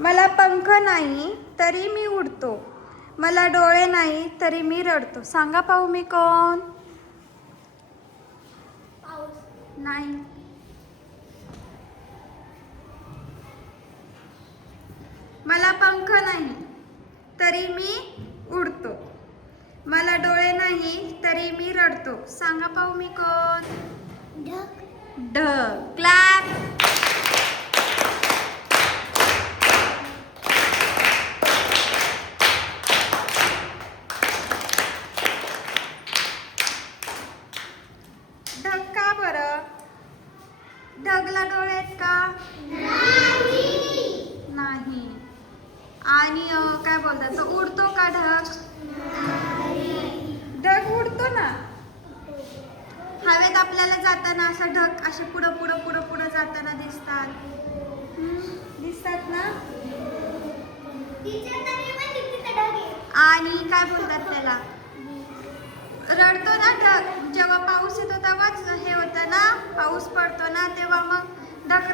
मला पंख नाही तरी मी उडतो, मला डोळे नाही तरी मी रडतो. सांगा पाहू मी कोण? नाही. मला पंख नाही तरी मी उडतो, मला डोळे नाही तरी मी रडतो. सांगा पाहू मी कोण? ढग. क्लॅप. ढग का बरं? ढगला डोळे आहेत का? नाही. आणि काय बोलतात, तो उडतो का ढग? ढग उडतो ना. हवेत आपल्याला जाताना असं ढग असे पुढं पुढं पुढं पुढं जाताना दिसतात. दिसतात ना. आणि काय बोलतात त्याला? रडतो ना ढग. जेव्हा पाऊस येतो तेव्हाच हे होतं ना, पाऊस पडतो ना तेव्हा मग ढग